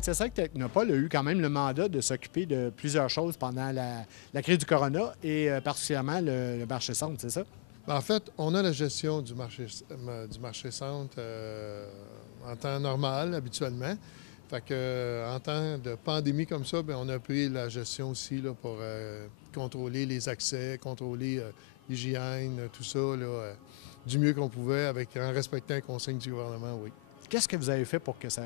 Synthétique Technopole a eu quand même le mandat de s'occuper de plusieurs choses pendant la crise du corona et particulièrement le marché centre, c'est ça? En fait, on a la gestion du marché centre en temps normal, habituellement. Fait que, en temps de pandémie comme ça, bien, on a pris la gestion aussi là, pour contrôler les accès, contrôler l'hygiène, tout ça, là, du mieux qu'on pouvait, en respectant les consignes du gouvernement, oui. Qu'est-ce que vous avez fait pour que ça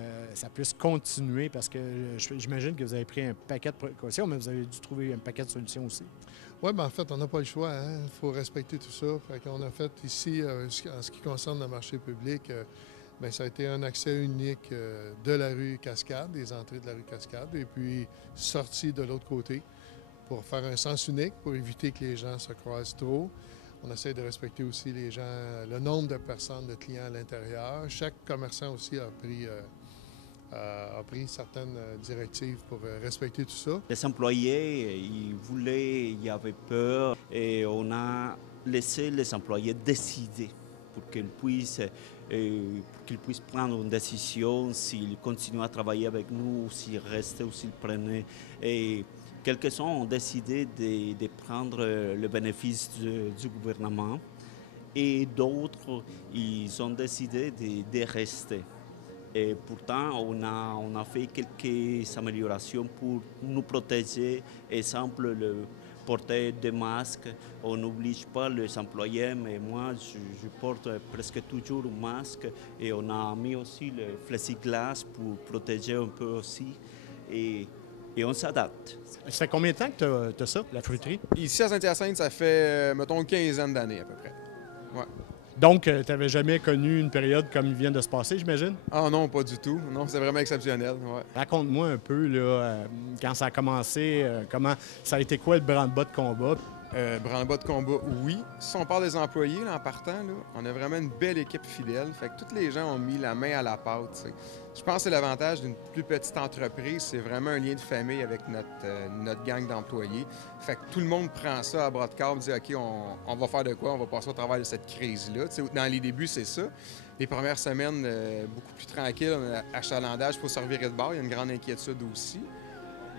puisse continuer? Parce que j'imagine que vous avez pris un paquet de précautions, mais vous avez dû trouver un paquet de solutions aussi. Oui, bien en fait, on n'a pas le choix. Hein? Il faut respecter tout ça. Fait qu'on a fait ici, en ce qui concerne le marché public, bien, ça a été un accès unique de la rue Cascade, des entrées de la rue Cascade, et puis sorti de l'autre côté pour faire un sens unique, pour éviter que les gens se croisent trop. On essaie de respecter aussi les gens, le nombre de personnes, de clients à l'intérieur. Chaque commerçant aussi a pris certaines directives pour respecter tout ça. Les employés, ils voulaient, il y avait peur et on a laissé les employés décider pour qu'ils puissent prendre une décision s'ils continuent à travailler avec nous ou s'ils restaient ou s'ils prenaient. Et quelques-uns ont décidé de prendre le bénéfice du gouvernement et d'autres, ils ont décidé de rester. Et pourtant, on a fait quelques améliorations pour nous protéger. Exemple, le porter des masques. On n'oblige pas les employés, mais moi, je porte presque toujours un masque. Et on a mis aussi le plexiglas pour protéger un peu aussi. Et on s'adapte. Ça fait combien de temps que tu as ça, la fruiterie? Ici, à Saint-Hyacinthe, ça fait, mettons, une quinzaine d'années à peu près. Ouais. Donc, tu n'avais jamais connu une période comme il vient de se passer, j'imagine? Ah non, pas du tout. Non, c'est vraiment exceptionnel. Ouais. Raconte-moi un peu, là, quand ça a commencé, comment ça a été quoi le branle-bas de combat? Branle-bas de combat, oui. Si on parle des employés, là, en partant, là, on a vraiment une belle équipe fidèle. Fait que tous les gens ont mis la main à la pâte. T'sais. Je pense que c'est l'avantage d'une plus petite entreprise. C'est vraiment un lien de famille avec notre gang d'employés. Fait que tout le monde prend ça à bras de corps et dit « OK, on va faire de quoi? On va passer au travers de cette crise-là. » Dans les débuts, c'est ça. Les premières semaines, beaucoup plus tranquilles, on a achalandage pour servir de bord. Il y a une grande inquiétude aussi.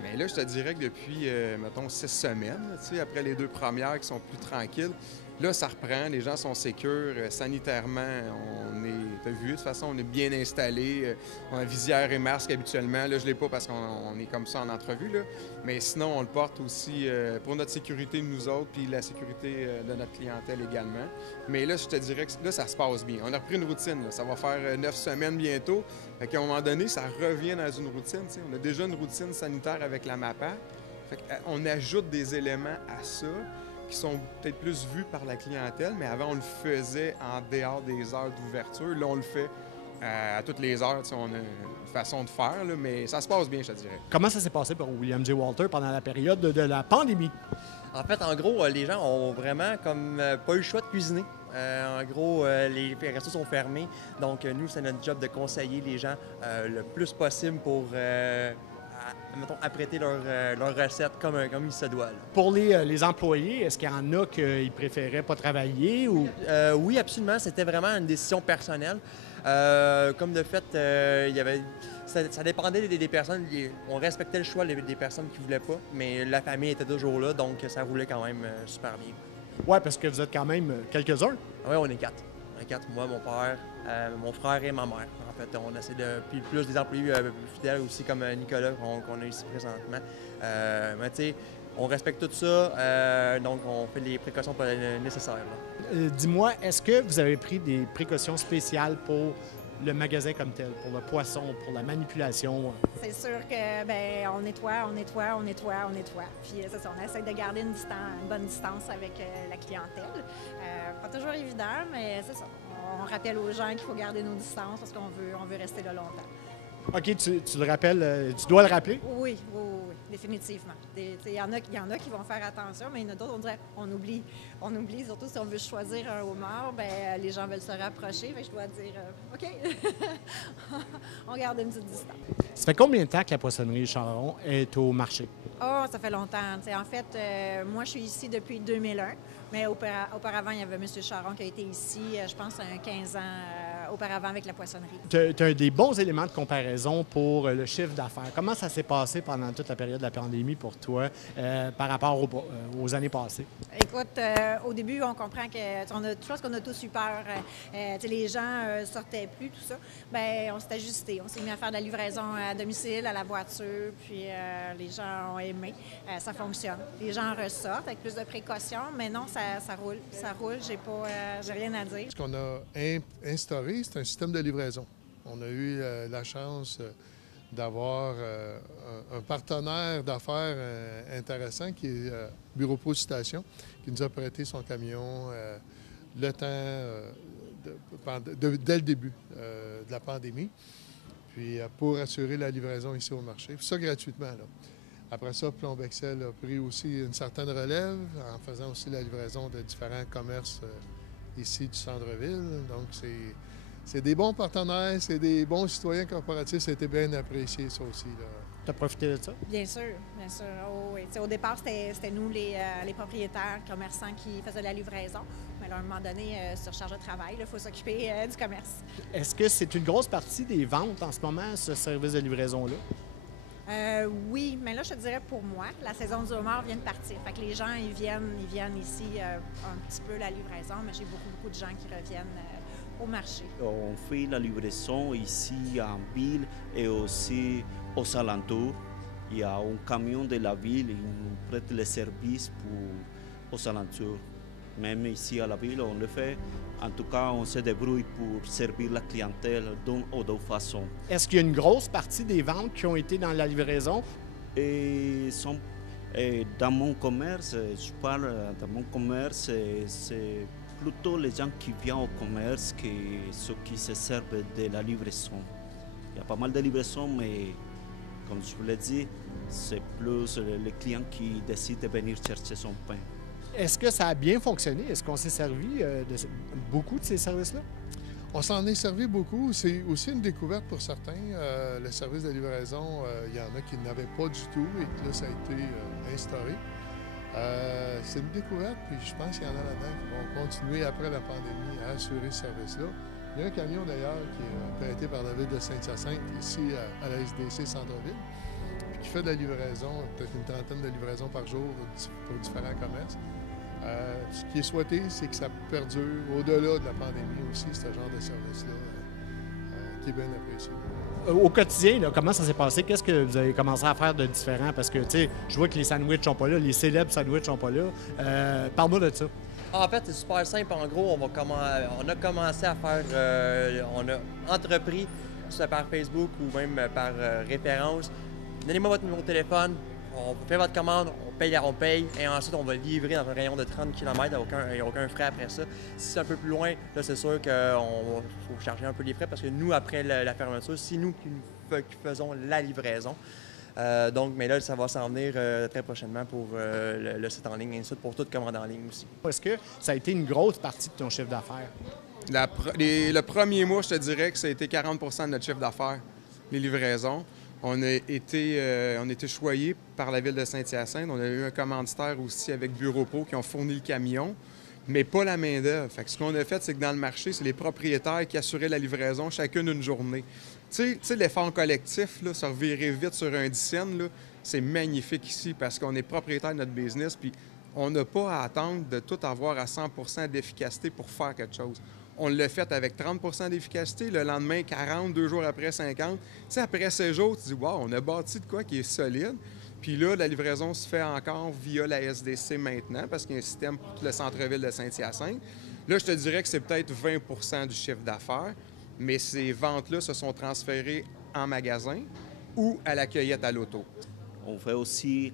Mais là, je te dirais que depuis, mettons, 6 semaines, après les 2 premières qui sont plus tranquilles, là, ça reprend. Les gens sont sécures. Sanitairement, tu as vu, de toute façon, on est bien installés. On a visière et masque habituellement. Là, je ne l'ai pas parce qu'on est comme ça en entrevue. Là. Mais sinon, on le porte aussi pour notre sécurité de nous autres puis la sécurité de notre clientèle également. Mais là, je te dirais que là, ça se passe bien. On a repris une routine. Là. Ça va faire 9 semaines bientôt. Fait qu'à un moment donné, ça revient dans une routine. T'sais. On a déjà une routine sanitaire avec la MAPA. Fait qu'on ajoute des éléments à ça qui sont peut-être plus vus par la clientèle, mais avant, on le faisait en dehors des heures d'ouverture. Là, on le fait à toutes les heures. On a une façon de faire, là, mais ça se passe bien, je te dirais. Comment ça s'est passé pour William J. Walter pendant la période de la pandémie? En fait, en gros, les gens ont vraiment comme pas eu le choix de cuisiner. En gros, les restos sont fermés. Donc, nous, c'est notre job de conseiller les gens le plus possible pour mettons, apprêter leur recette comme il se doit. Là. Pour les employés, est-ce qu'il y en a qui préféraient pas travailler? Ou... Oui, absolument. C'était vraiment une décision personnelle. Comme de fait, il y avait... Ça dépendait des personnes. On respectait le choix des personnes qui ne voulaient pas, mais la famille était toujours là, donc ça roulait quand même super bien. Oui, parce que vous êtes quand même quelques-uns. Oui, on est 4. On est 4, moi, mon père, mon frère et ma mère. En fait, on essaie de... Puis plus des employés fidèles aussi, comme Nicolas, qu'on a ici présentement. Mais tu sais, on respecte tout ça, donc on fait les précautions nécessaires. Dis-moi, est-ce que vous avez pris des précautions spéciales pour le magasin comme tel, pour le poisson, pour la manipulation? C'est sûr que ben on nettoie. Puis c'est ça, on essaie de garder une bonne distance avec la clientèle. Pas toujours évident, mais c'est ça. On rappelle aux gens qu'il faut garder nos distances parce qu'on veut rester là longtemps. OK, tu le rappelles, tu dois le rappeler? Oui, définitivement. Il y en a qui vont faire attention, mais il y en a d'autres, on dirait, on oublie. On oublie, surtout si on veut choisir un homard, ben les gens veulent se rapprocher. Fait que je dois dire, OK, on garde une petite distance. Ça fait combien de temps que la poissonnerie Charron est au marché? Oh, ça fait longtemps. T'sais, en fait, moi, je suis ici depuis 2001, mais auparavant, il y avait M. Charron qui a été ici, je pense, 15 ans auparavant avec la poissonnerie. Tu as des bons éléments de comparaison pour le chiffre d'affaires. Comment ça s'est passé pendant toute la période de la pandémie pour toi par rapport aux années passées? Écoute, au début, on comprend que je pense qu'on a tous eu peur. Les gens sortaient plus, tout ça. Bien, on s'est ajusté. On s'est mis à faire de la livraison à domicile, à la voiture, puis les gens ont aimé. Ça fonctionne. Les gens ressortent avec plus de précautions, mais non, ça roule. Ça roule, j'ai rien à dire. Ce qu'on a instauré, c'est un système de livraison. On a eu la chance d'avoir un partenaire d'affaires intéressant qui est Bureau Post Station, qui nous a prêté son camion le temps dès le début de la pandémie, puis pour assurer la livraison ici au marché. Puis ça gratuitement, là. Après ça, Plomb Excel a pris aussi une certaine relève en faisant aussi la livraison de différents commerces ici du centre-ville. Donc, c'est des bons partenaires, c'est des bons citoyens corporatifs. Ça a été bien apprécié, ça aussi. Tu as profité de ça? Bien sûr, bien sûr. Oh, oui. Au départ, c'était nous, les propriétaires, commerçants, qui faisaient la livraison. Mais là, à un moment donné, sur charge de travail, il faut s'occuper du commerce. Est-ce que c'est une grosse partie des ventes en ce moment, ce service de livraison-là? Oui, mais là, je te dirais pour moi, la saison du homard vient de partir. Fait que les gens, ils viennent ici un petit peu la livraison, mais j'ai beaucoup de gens qui reviennent au marché. On fait la livraison ici en ville et aussi aux alentours. Il y a un camion de la ville, il nous prête les services aux alentours. Même ici à la ville, on le fait. En tout cas, on se débrouille pour servir la clientèle d'une ou d'autre façon. Est-ce qu'il y a une grosse partie des ventes qui ont été dans la livraison? Dans mon commerce, je parle dans mon commerce, c'est plutôt les gens qui viennent au commerce que ceux qui se servent de la livraison. Il y a pas mal de livraisons, mais comme je vous l'ai dit, c'est plus les clients qui décident de venir chercher son pain. Est-ce que ça a bien fonctionné? Est-ce qu'on s'est servi de beaucoup de ces services-là? On s'en est servi beaucoup. C'est aussi une découverte pour certains. Le service de livraison, il y en a qui n'avaient pas du tout et que là, ça a été instauré. C'est une découverte, puis je pense qu'il y en a là-dedans qui vont continuer après la pandémie à assurer ce service-là. Il y a un camion d'ailleurs qui est prêté par la ville de Saint-Hyacinthe, ici à la SDC Centre-Ville, puis qui fait de la livraison, peut-être une trentaine de livraisons par jour pour différents commerces. Ce qui est souhaité, c'est que ça perdure au-delà de la pandémie aussi, ce genre de service-là, qui est bien apprécié. Au quotidien, là, comment ça s'est passé? Qu'est-ce que vous avez commencé à faire de différent? Parce que, tu sais, je vois que les sandwichs sont pas là, les célèbres sandwichs sont pas là. Parle-moi de ça. En fait, c'est super simple. En gros, on a commencé à faire... on a entrepris, soit par Facebook ou même par référence. Donnez-moi votre numéro de téléphone, on fait votre commande, on paye, et ensuite on va livrer dans un rayon de 30 km, il n'y a aucun frais après ça. Si c'est un peu plus loin, là c'est sûr qu'il faut charger un peu les frais parce que nous, après la fermeture, c'est nous qui faisons la livraison. Mais là, ça va s'en venir très prochainement pour le site en ligne, et ainsi de suite, pour toute commande en ligne aussi. Est-ce que ça a été une grosse partie de ton chiffre d'affaires? Le premier mois, je te dirais que ça a été 40 % de notre chiffre d'affaires, les livraisons. On a été choyés par la ville de Saint-Hyacinthe. On a eu un commanditaire aussi avec Bureau Po qui ont fourni le camion, mais pas la main-d'œuvre. Fait que ce qu'on a fait, c'est que dans le marché, c'est les propriétaires qui assuraient la livraison chacune une journée. Tu sais, l'effort collectif, là, se revirer vite sur un 10 cents, c'est magnifique ici parce qu'on est propriétaire de notre business, puis on n'a pas à attendre de tout avoir à 100 % d'efficacité pour faire quelque chose. On l'a fait avec 30 % d'efficacité, le lendemain 40, 2 jours après 50. Tu sais, après 16 jours, tu dis « wow, on a bâti de quoi qui est solide ». Puis là, la livraison se fait encore via la SDC maintenant parce qu'il y a un système pour tout le centre-ville de Saint-Hyacinthe. Là, je te dirais que c'est peut-être 20 % du chiffre d'affaires, mais ces ventes-là se sont transférées en magasin ou à la cueillette à l'auto. On fait aussi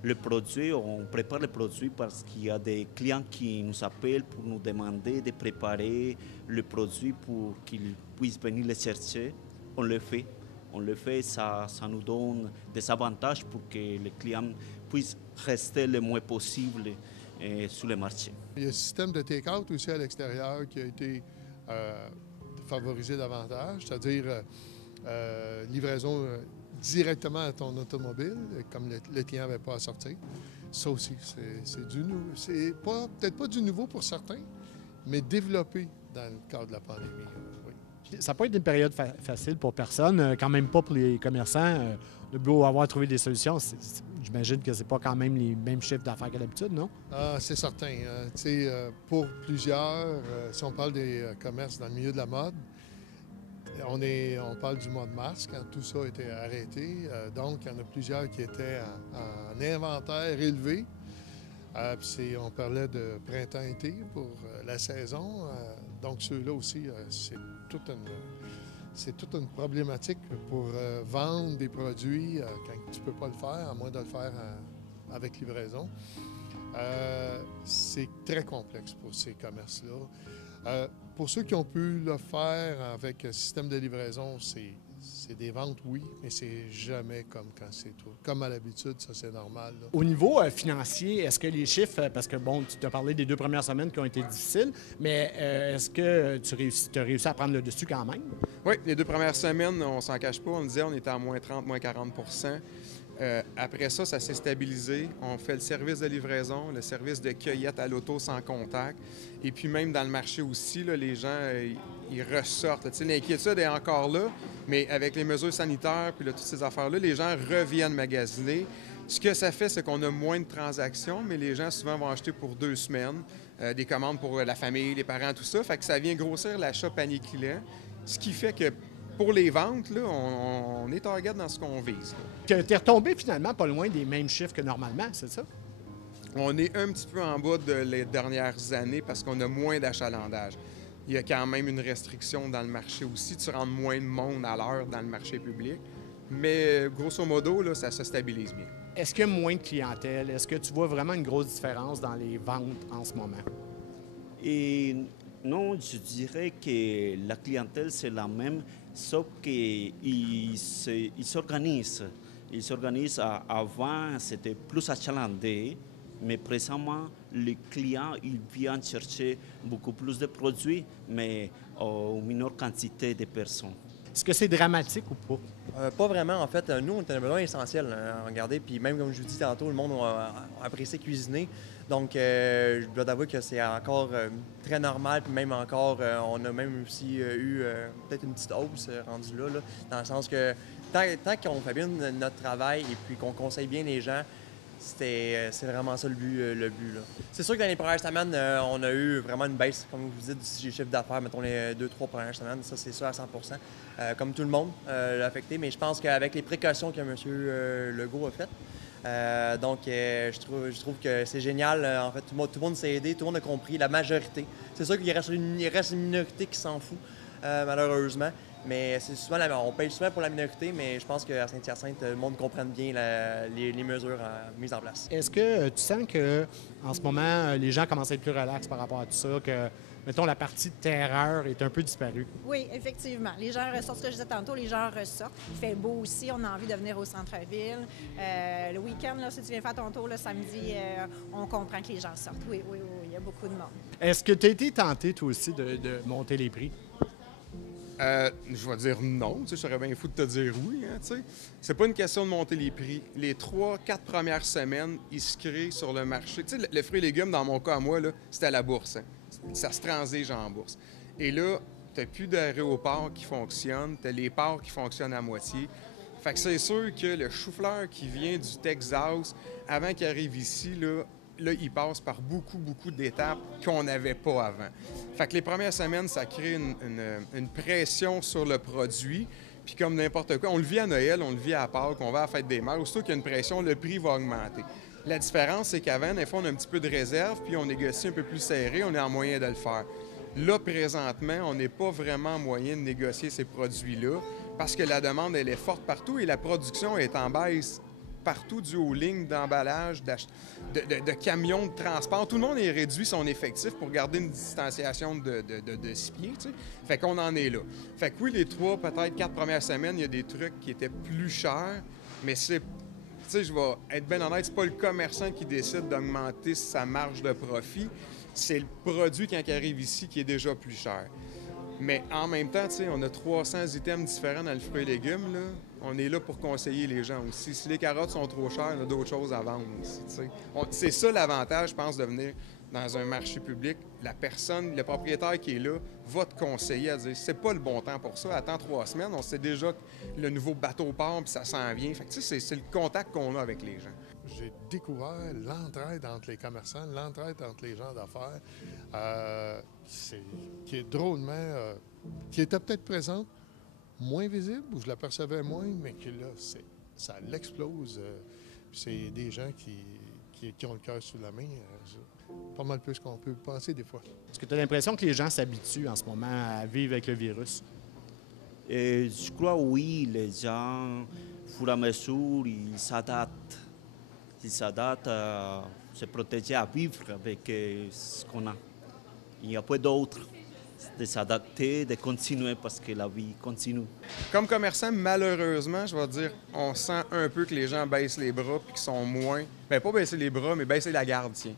le produit, on prépare le produit parce qu'il y a des clients qui nous appellent pour nous demander de préparer le produit pour qu'ils puissent venir le chercher. On le fait. On le fait, ça nous donne des avantages pour que les clients puissent rester le moins possible sur le marché. Il y a un système de take-out aussi à l'extérieur qui a été favorisé davantage, c'est-à-dire livraison directement à ton automobile, comme le client n'avait pas à sortir. Ça aussi, c'est peut-être pas du nouveau pour certains, mais développé dans le cadre de la pandémie. Oui. Ça n'a pas été une période facile pour personne, quand même pas pour les commerçants. De beau avoir trouvé des solutions, j'imagine que c'est pas quand même les mêmes chiffres d'affaires que d'habitude, non? Ah, c'est certain. Pour plusieurs, si on parle des commerces dans le milieu de la mode, on parle du mois de mars, quand tout ça a été arrêté. Donc, il y en a plusieurs qui étaient en inventaire élevé. On parlait de printemps-été pour la saison. Donc, ceux-là aussi, c'est toute une problématique pour vendre des produits quand tu ne peux pas le faire, à moins de le faire avec livraison. C'est très complexe pour ces commerces-là. Pour ceux qui ont pu le faire avec un système de livraison, c'est des ventes, oui, mais c'est jamais comme quand c'est tout. Comme à l'habitude, ça, c'est normal. Là. Au niveau financier, est-ce que les chiffres, parce que, bon, tu t'as parlé des 2 premières semaines qui ont été difficiles, mais est-ce que tu as réussi à prendre le dessus quand même? Oui, les 2 premières semaines, on s'en cache pas, on disait on était à moins 30, moins 40 Après ça, ça s'est stabilisé. On fait le service de livraison, le service de cueillette à l'auto sans contact. Et puis même dans le marché aussi, là, les gens, ils ressortent. Tu sais, l'inquiétude est encore là, mais avec les mesures sanitaires puis là, toutes ces affaires-là, les gens reviennent magasiner. Ce que ça fait, c'est qu'on a moins de transactions, mais les gens souvent vont acheter pour 2 semaines, des commandes pour la famille, les parents, tout ça. Fait que ça vient grossir l'achat panier client, ce qui fait que pour les ventes, là, on est target dans ce qu'on vise. Tu es retombé finalement pas loin des mêmes chiffres que normalement, c'est ça? On est un petit peu en bas de les dernières années parce qu'on a moins d'achalandage. Il y a quand même une restriction dans le marché aussi. Tu rentres moins de monde à l'heure dans le marché public. Mais grosso modo, là, ça se stabilise bien. Est-ce qu'il y a moins de clientèle? Est-ce que tu vois vraiment une grosse différence dans les ventes en ce moment? Et non, je dirais que la clientèle, c'est la même, sauf qu'ils s'organisent. Ils s'organisent. Avant, c'était plus achalandé, mais présentement, les clients, ils viennent chercher beaucoup plus de produits, mais en mineure quantité de personnes. Est-ce que c'est dramatique ou pas? Pas vraiment, en fait. Nous, on est un besoin essentiel, regardez. Puis même, comme je vous dis tantôt, le monde a apprécié cuisiner. Donc, je dois avouer que c'est encore très normal. Puis même encore, on a même aussi eu peut-être une petite hausse rendue là, dans le sens que tant qu'on fait bien notre travail et puis qu'on conseille bien les gens, c'est vraiment ça le but. Là. C'est sûr que dans les premières semaines, on a eu vraiment une baisse, comme vous dites, du chiffre d'affaires, mettons les 2-3 premières semaines, ça c'est sûr à 100 comme tout le monde l'a affecté, mais je pense qu'avec les précautions que M. Legault a faites, donc je trouve que c'est génial. En fait, tout le monde s'est aidé, tout le monde a compris, la majorité. C'est sûr qu'il reste une minorité qui s'en fout, malheureusement. Mais c'est souvent on paye souvent pour la minorité, mais je pense qu'à Saint-Hyacinthe, le monde comprenne bien les mesures mises en place. Est-ce que tu sens que en ce moment, les gens commencent à être plus relax par rapport à tout ça, que, mettons, la partie de terreur est un peu disparue? Oui, effectivement. Les gens ressortent, ce que je disais tantôt, les gens ressortent. Il fait beau aussi, on a envie de venir au centre-ville. Le week-end, là, si tu viens faire ton tour le samedi, on comprend que les gens sortent. Oui, il y a beaucoup de monde. Est-ce que tu as été tenté, toi aussi, de monter les prix? Je vais dire non, je serais bien fou de te dire oui. Hein, c'est pas une question de monter les prix. Les 3-4 premières semaines, ils se créent sur le marché. Tu sais, le fruit et légumes, dans mon cas à moi, c'était à la bourse. Hein. Ça se transige en bourse. Et là, tu n'as plus d'aéroport qui fonctionne, tu as les ports qui fonctionnent à moitié. Fait que c'est sûr que le chou-fleur qui vient du Texas, avant qu'il arrive ici, là, il passe par beaucoup d'étapes qu'on n'avait pas avant. Fait que les premières semaines, ça crée une pression sur le produit. Puis comme n'importe quoi, on le vit à Noël, on le vit à Pâques, on va à la fête des mères. Aussitôt qu'il y a une pression, le prix va augmenter. La différence, c'est qu'avant, des fois, on a un petit peu de réserve, puis on négocie un peu plus serré, on est en moyen de le faire. Là, présentement, on n'est pas vraiment en moyen de négocier ces produits-là parce que la demande, elle est forte partout et la production est en baisse partout dû aux lignes d'emballage, de camions de transport. Tout le monde est réduit son effectif pour garder une distanciation de 6 pieds, tu sais. Fait qu'on en est là. Fait que oui, les 3, peut-être 4 premières semaines, il y a des trucs qui étaient plus chers, mais c'est, tu sais, je vais être bien honnête, c'est pas le commerçant qui décide d'augmenter sa marge de profit, c'est le produit quand il arrive ici qui est déjà plus cher. Mais en même temps, tu sais, on a 300 items différents dans le fruit et légumes, là. On est là pour conseiller les gens aussi. Si les carottes sont trop chères, on a d'autres choses à vendre aussi, tu sais. C'est ça l'avantage, je pense, de venir dans un marché public, la personne, le propriétaire qui est là, va te conseiller à dire c'est pas le bon temps pour ça, attends 3 semaines, on sait déjà que le nouveau bateau part puis ça s'en vient. Fait que tu sais, c'est le contact qu'on a avec les gens. J'ai découvert l'entraide entre les commerçants, l'entraide entre les gens d'affaires, qui est drôlement, qui était peut-être présente, moins visible, où je l'apercevais moins, mais que là, ça l'explose. C'est des gens qui ont le cœur sous la main. Pas mal plus qu'on peut penser des fois. Est-ce que tu as l'impression que les gens s'habituent en ce moment à vivre avec le virus? Et je crois oui, les gens, au fur et à mesure, ils s'adaptent. Ils s'adaptent à se protéger, à vivre avec ce qu'on a. Il n'y a pas d'autre. De s'adapter, de continuer parce que la vie continue. Comme commerçant, malheureusement, je vais dire, on sent un peu que les gens baissent les bras puis qu'ils sont moins... Bien, pas baisser les bras, mais baisser la garde, tiens.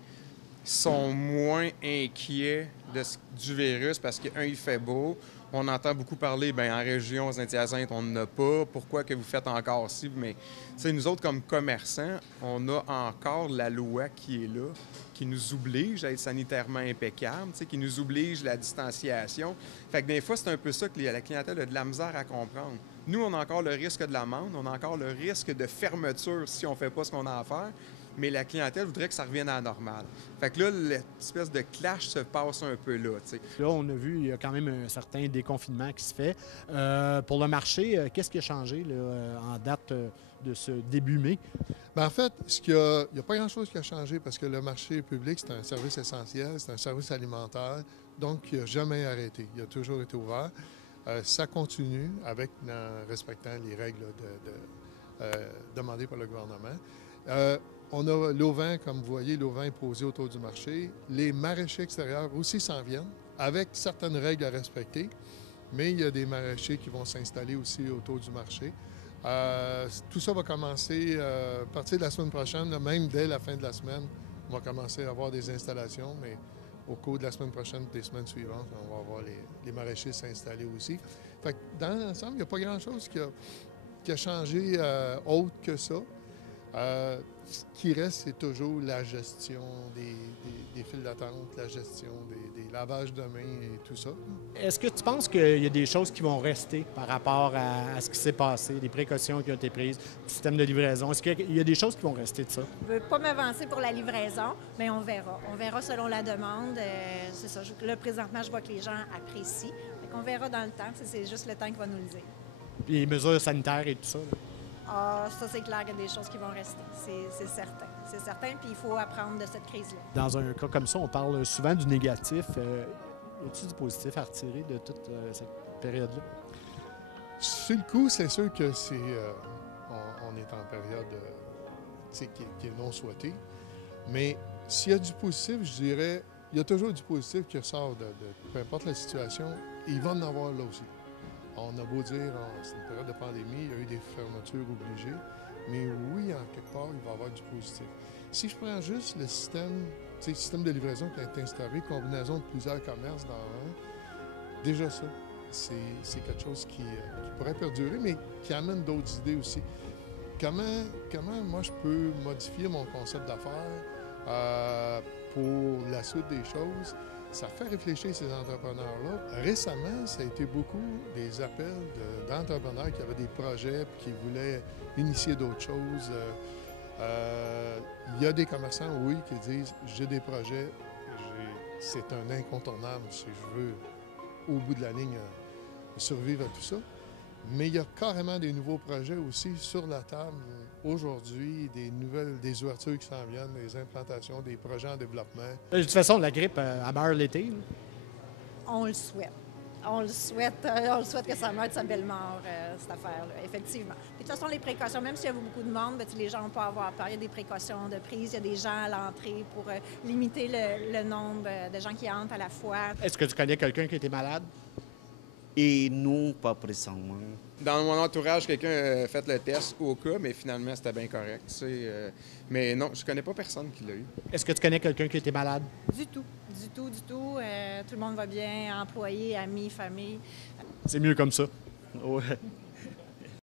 Ils sont moins inquiets du virus parce qu'un, il fait beau. On entend beaucoup parler, bien, en région Saint-Hyacinthe, on n'en a pas. Pourquoi que vous faites encore ci? Mais, tu sais, nous autres, comme commerçants, on a encore la loi qui est là, qui nous oblige à être sanitairement impeccable, qui nous oblige la distanciation. Fait que des fois, c'est un peu ça que la clientèle a de la misère à comprendre. Nous, on a encore le risque de l'amende, on a encore le risque de fermeture si on ne fait pas ce qu'on a à faire, mais la clientèle voudrait que ça revienne à la normale. Fait que là, l'espèce de clash se passe un peu là, t'sais. Là, on a vu, il y a quand même un certain déconfinement qui se fait. Pour le marché, qu'est-ce qui a changé là, en date de ce début mai? Bien, en fait, il n'y a pas grand-chose qui a changé parce que le marché public, c'est un service essentiel, c'est un service alimentaire, donc il n'a jamais arrêté. Il a toujours été ouvert. Ça continue avec, en respectant les règles demandées par le gouvernement. On a l'auvent, comme vous voyez, l'auvent est posé autour du marché. Les maraîchers extérieurs aussi s'en viennent, avec certaines règles à respecter, mais il y a des maraîchers qui vont s'installer aussi autour du marché. Tout ça va commencer à partir de la semaine prochaine, même dès la fin de la semaine, on va commencer à avoir des installations, mais au cours de la semaine prochaine, des semaines suivantes, on va avoir les maraîchers s'installer aussi. Fait que dans l'ensemble, il n'y a pas grand-chose qui a changé autre que ça. Ce qui reste, c'est toujours la gestion des files d'attente, la gestion des lavages de mains et tout ça. Est-ce que tu penses qu'il y a des choses qui vont rester par rapport à ce qui s'est passé, des précautions qui ont été prises, le système de livraison? Est-ce qu'il y a des choses qui vont rester de ça? Je ne veux pas m'avancer pour la livraison, mais on verra. On verra selon la demande. C'est ça. Là, présentement, je vois que les gens apprécient. On verra dans le temps. C'est juste le temps qui va nous le dire. Puis les mesures sanitaires et tout ça? Là. Ah, ça, c'est clair qu'il y a des choses qui vont rester. C'est certain. C'est certain, puis il faut apprendre de cette crise-là. Dans un cas comme ça, on parle souvent du négatif. Y a-t-il du positif à retirer de toute cette période-là? Sur le coup, c'est sûr que on est en période qui est non souhaitée. Mais s'il y a du positif, je dirais, il y a toujours du positif qui ressort de peu importe la situation. Et il va en avoir là aussi. On a beau dire, c'est une période de pandémie, il y a eu des fermetures obligées, mais oui, en quelque part, il va y avoir du positif. Si je prends juste le système de livraison qui a été instauré, combinaison de plusieurs commerces dans un, déjà ça, c'est quelque chose qui pourrait perdurer, mais qui amène d'autres idées aussi. Comment moi, je peux modifier mon concept d'affaires pour la suite des choses? Ça fait réfléchir ces entrepreneurs-là. Récemment, ça a été beaucoup des appels d'entrepreneurs qui avaient des projets et qui voulaient initier d'autres choses. Il y a des commerçants, oui, qui disent « j'ai des projets, c'est un incontournable si je veux, au bout de la ligne, survivre à tout ça ». Mais il y a carrément des nouveaux projets aussi sur la table aujourd'hui, des ouvertures qui s'en viennent, des implantations, des projets en développement. De toute façon, la grippe, elle meurt l'été. Là. On le souhaite. On le souhaite que ça meure de sa belle mort, cette affaire-là, effectivement. Et de toute façon, les précautions, même s'il y a beaucoup de monde, les gens n'ont pas à avoir peur. Il y a des précautions de prise, il y a des gens à l'entrée pour limiter le nombre de gens qui entrent à la fois. Est-ce que tu connais quelqu'un qui a été malade? Et non, pas présentement. Dans mon entourage, quelqu'un a fait le test au cas, mais finalement, c'était bien correct. Mais non, je connais pas personne qui l'a eu. Est-ce que tu connais quelqu'un qui a été malade? Du tout. Tout le monde va bien, employés, amis, famille. C'est mieux comme ça. Ouais.